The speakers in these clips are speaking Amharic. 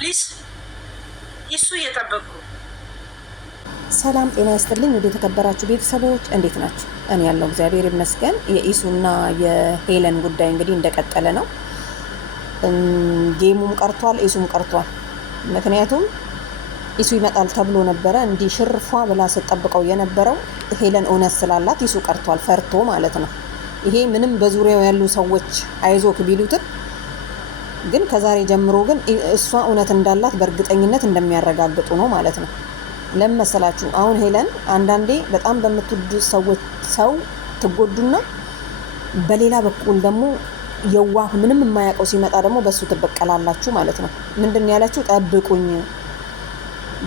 ፕሊዝ ይሱ እየጠበቁ። ሰላም ጤና ይስጥልኝ። ወደ ተከበራችሁ ቤተሰቦች እንዴት ናችሁ? እኔ ያለው እግዚአብሔር ይመስገን። የኢሱና የሄለን ጉዳይ እንግዲህ እንደቀጠለ ነው። ጌሙም ቀርቷል፣ ኢሱም ቀርቷል። ምክንያቱም ኢሱ ይመጣል ተብሎ ነበረ እንዲህ ሽርፏ ብላ ስትጠብቀው የነበረው ሄለን እውነት ስላላት ኢሱ ቀርቷል፣ ፈርቶ ማለት ነው። ይሄ ምንም በዙሪያው ያሉ ሰዎች አይዞክ ቢሉትም ግን ከዛሬ ጀምሮ ግን እሷ እውነት እንዳላት በእርግጠኝነት እንደሚያረጋግጡ ነው ማለት ነው። ለምን መሰላችሁ? አሁን ሄለን አንዳንዴ በጣም በምትወዱ ሰዎች ሰው ትጎዱና በሌላ በኩል ደግሞ የዋህ ምንም የማያውቀው ሲመጣ ደግሞ በሱ ትበቀላላችሁ ማለት ነው። ምንድን ነው ያላችሁ? ጠብቁኝ።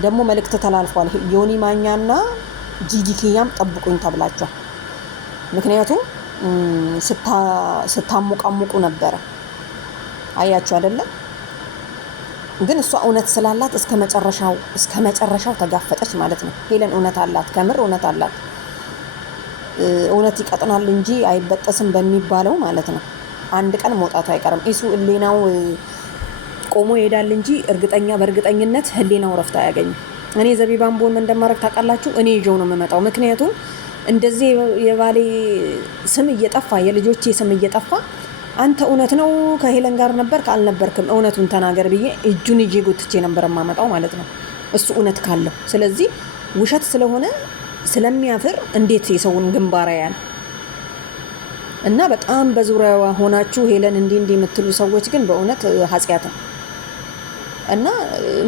ደግሞ መልእክት ተላልፏል። ዮኒ ማኛና ጂጂ ኪያም ጠብቁኝ ተብላችኋል። ምክንያቱም ስታሙቃሙቁ ነበረ። አያችሁ አይደለም? ግን እሷ እውነት ስላላት እስከ መጨረሻው ተጋፈጠች ማለት ነው። ሄለን እውነት አላት፣ ከምር እውነት አላት። እውነት ይቀጥናል እንጂ አይበጠስም በሚባለው ማለት ነው። አንድ ቀን መውጣቱ አይቀርም። ኢሱ ህሊናው ቆሞ ይሄዳል እንጂ በእርግጠኝነት ህሊናው ረፍት አያገኝም። እኔ ዘቢባን ቦን እንደማረግ ታውቃላችሁ። እኔ ይዤው ነው የምመጣው። ምክንያቱም እንደዚህ የባሌ ስም እየጠፋ የልጆቼ ስም እየጠፋ አንተ እውነት ነው ከሄለን ጋር ነበር ካልነበርክም እውነቱን ተናገር ብዬ እጁን ይዤ ጎትቼ ነበር የማመጣው ማለት ነው፣ እሱ እውነት ካለው። ስለዚህ ውሸት ስለሆነ ስለሚያፍር እንዴት የሰውን ግንባር ያያል? እና በጣም በዙሪያዋ ሆናችሁ ሄለን እንዲህ የምትሉ ሰዎች ግን በእውነት ኃጢአት ነው። እና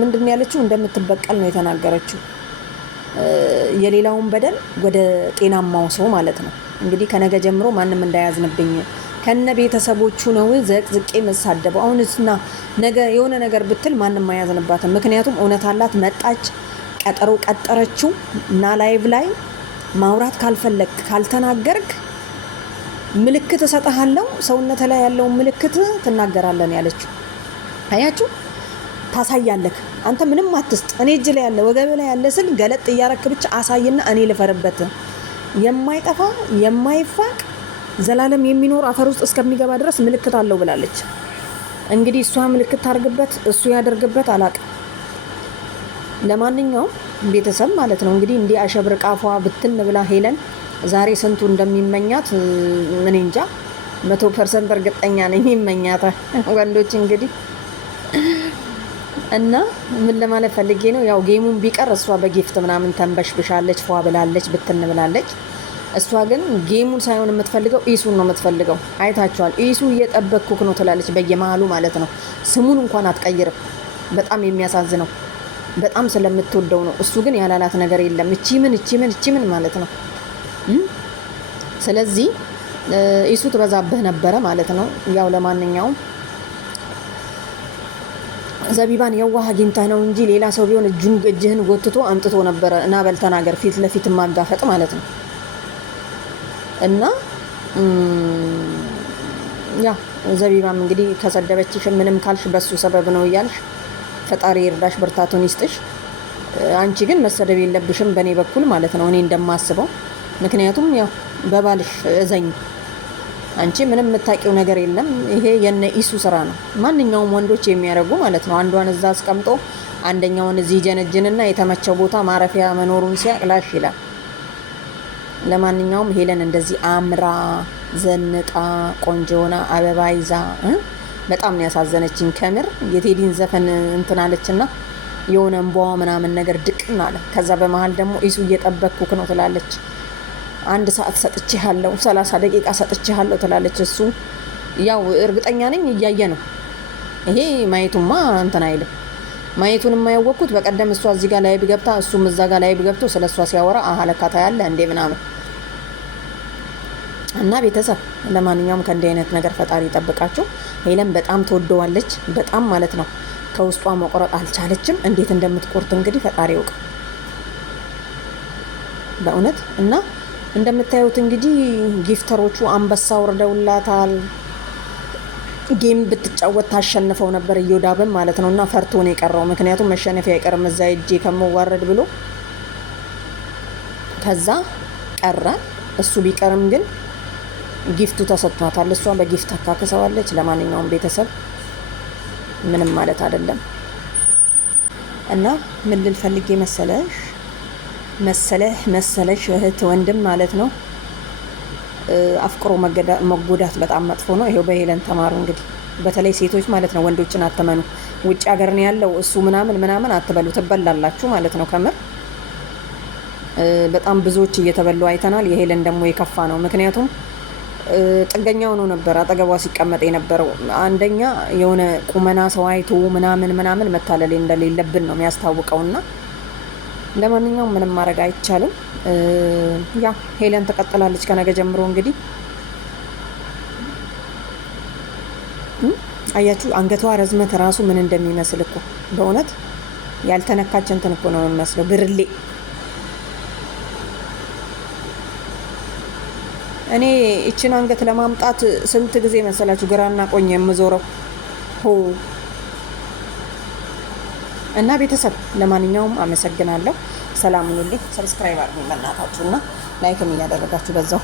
ምንድን ያለችው እንደምትበቀል ነው የተናገረችው። የሌላውን በደል ወደ ጤናማው ሰው ማለት ነው። እንግዲህ ከነገ ጀምሮ ማንም እንዳያዝንብኝ ከነ ቤተሰቦቹ ነው ዘቅዝቄ መሳደበው። አሁንና ነገ የሆነ ነገር ብትል ማንም አያዝንባትም። ምክንያቱም እውነት አላት። መጣች፣ ቀጠሮ ቀጠረችው እና ላይቭ ላይ ማውራት ካልፈለግ ካልተናገርክ ምልክት እሰጥሃለሁ፣ ሰውነት ላይ ያለውን ምልክት ትናገራለን ያለችው። አያችሁ፣ ታሳያለህ። አንተ ምንም አትስጥ። እኔ እጅ ላይ ያለ ወገብ ላይ ያለ ስል ገለጥ እያረክ ብቻ አሳይና እኔ ልፈርበት። የማይጠፋ የማይፋቅ ዘላለም የሚኖር አፈር ውስጥ እስከሚገባ ድረስ ምልክት አለው ብላለች። እንግዲህ እሷ ምልክት ታርግበት፣ እሱ ያደርግበት አላቅም። ለማንኛውም ቤተሰብ ማለት ነው እንግዲህ እንዲህ አሸብርቃፏ ብትን ብላ ሄለን ዛሬ ስንቱ እንደሚመኛት ምን እንጃ። 100% እርግጠኛ ነኝ ይመኛታል ወንዶች እንግዲህ። እና ምን ለማለት ፈልጌ ነው፣ ያው ጌሙን ቢቀር እሷ በጊፍት ምናምን ተንበሽብሻለች፣ ፏ ብላለች፣ ብትን ብላለች። እሷ ግን ጌሙን ሳይሆን የምትፈልገው ኢሱን ነው የምትፈልገው። አይታችኋል። ኢሱ እየጠበቅኩክ ነው ትላለች በየመሃሉ ማለት ነው። ስሙን እንኳን አትቀይርም። በጣም የሚያሳዝነው በጣም ስለምትወደው ነው። እሱ ግን ያላላት ነገር የለም። እቺ ምን ማለት ነው። ስለዚህ ኢሱ ትበዛብህ ነበረ ማለት ነው። ያው ለማንኛውም ዘቢባን የዋህ አግኝተህ ነው እንጂ ሌላ ሰው ቢሆን እጅህን ጎትቶ አምጥቶ ነበረ እና በል ተናገር፣ ፊት ለፊት ማጋፈጥ ማለት ነው። እና ያ ዘቢባም እንግዲህ ከሰደበችሽ ምንም ካልሽ በሱ ሰበብ ነው እያልሽ ፈጣሪ ይርዳሽ፣ ብርታቱን ይስጥሽ። አንቺ ግን መሰደብ የለብሽም በእኔ በኩል ማለት ነው፣ እኔ እንደማስበው። ምክንያቱም ያው በባልሽ እዘኝ። አንቺ ምንም የምታውቂው ነገር የለም። ይሄ የነ ኢሱ ስራ ነው፣ ማንኛውም ወንዶች የሚያደርጉ ማለት ነው። አንዷን እዛ አስቀምጦ አንደኛውን እዚህ ጀነጅንና የተመቸው ቦታ ማረፊያ መኖሩን ሲያቅላሽ ይላል። ለማንኛውም ሄለን እንደዚህ አምራ ዘንጣ ቆንጆ ሆና አበባ ይዛ በጣም ነው ያሳዘነችኝ ከምር። የቴዲን ዘፈን እንትናለችና የሆነ እንባዋ ምናምን ነገር ድቅና አለ። ከዛ በመሃል ደግሞ ኢሱ እየጠበቅኩክ ነው ትላለች። 1 ሰዓት ሰጥቼሃለሁ፣ 30 ደቂቃ ሰጥቼሃለሁ ትላለች። እሱ ያው እርግጠኛ ነኝ እያየ ነው። ይሄ ማየቱማ እንትን አይልም። ማየቱን የማያወቅኩት በቀደም እሷ እዚህ ጋር ላይብ ገብታ እሱም እዛ ጋር ላይብ ገብቶ ስለሷ ሲያወራ አለካታ ያለ እንዴ ምናምን። እና ቤተሰብ ለማንኛውም ከእንዲህ አይነት ነገር ፈጣሪ ይጠብቃችሁ። ሄለን በጣም ተወደዋለች፣ በጣም ማለት ነው። ከውስጧ መቆረጥ አልቻለችም። እንዴት እንደምትቆርጥ እንግዲህ ፈጣሪ ያውቅ በእውነት። እና እንደምታዩት እንግዲህ ጊፍተሮቹ አንበሳ ወርደውላታል። ጌም ብትጫወት ታሸንፈው ነበር እዮዳብን ማለት ነው። እና ፈርቶ ነው የቀረው። ምክንያቱም መሸነፍ አይቀርም እዛ እጄ ከመዋረድ ብሎ ከዛ ቀረ። እሱ ቢቀርም ግን ጊፍቱ ተሰጥቷታል። እሷ በጊፍት አካከሰዋለች። ለማንኛውም ቤተሰብ ምንም ማለት አይደለም። እና ምን ልል ፈልጌ መሰለሽ እህት ወንድም ማለት ነው። አፍቅሮ መጎዳት በጣም መጥፎ ነው። ይሄው በሄለን ተማሩ እንግዲህ። በተለይ ሴቶች ማለት ነው፣ ወንዶችን አትመኑ። ውጭ ሀገር ነው ያለው እሱ ምናምን አትበሉ፣ ትበላላችሁ ማለት ነው። ከምር በጣም ብዙዎች እየተበሉ አይተናል። የሄለን ደግሞ የከፋ ነው። ምክንያቱም ጥገኛው ነው ነበር አጠገቧ ሲቀመጥ የነበረው። አንደኛ የሆነ ቁመና ሰው አይቶ ምናምን መታለል እንደሌለብን ነው የሚያስታውቀውና ለማንኛውም ምንም ማድረግ አይቻልም። ያ ሄለን ትቀጥላለች ከነገ ጀምሮ እንግዲህ። አያችሁ አንገቷ ረዝመት ራሱ ምን እንደሚመስል እኮ በእውነት ያልተነካች እንትን እኮ ነው የሚመስለው፣ ብርሌ። እኔ እችን አንገት ለማምጣት ስንት ጊዜ መሰላችሁ ግራና ቆኝ የምዞረው እና ቤተሰብ ለማንኛውም አመሰግናለሁ። ሰላም ሁኑልኝ። ሰብስክራይብ አድርጉኝ በእናታችሁና ላይክም እያደረጋችሁ በዛው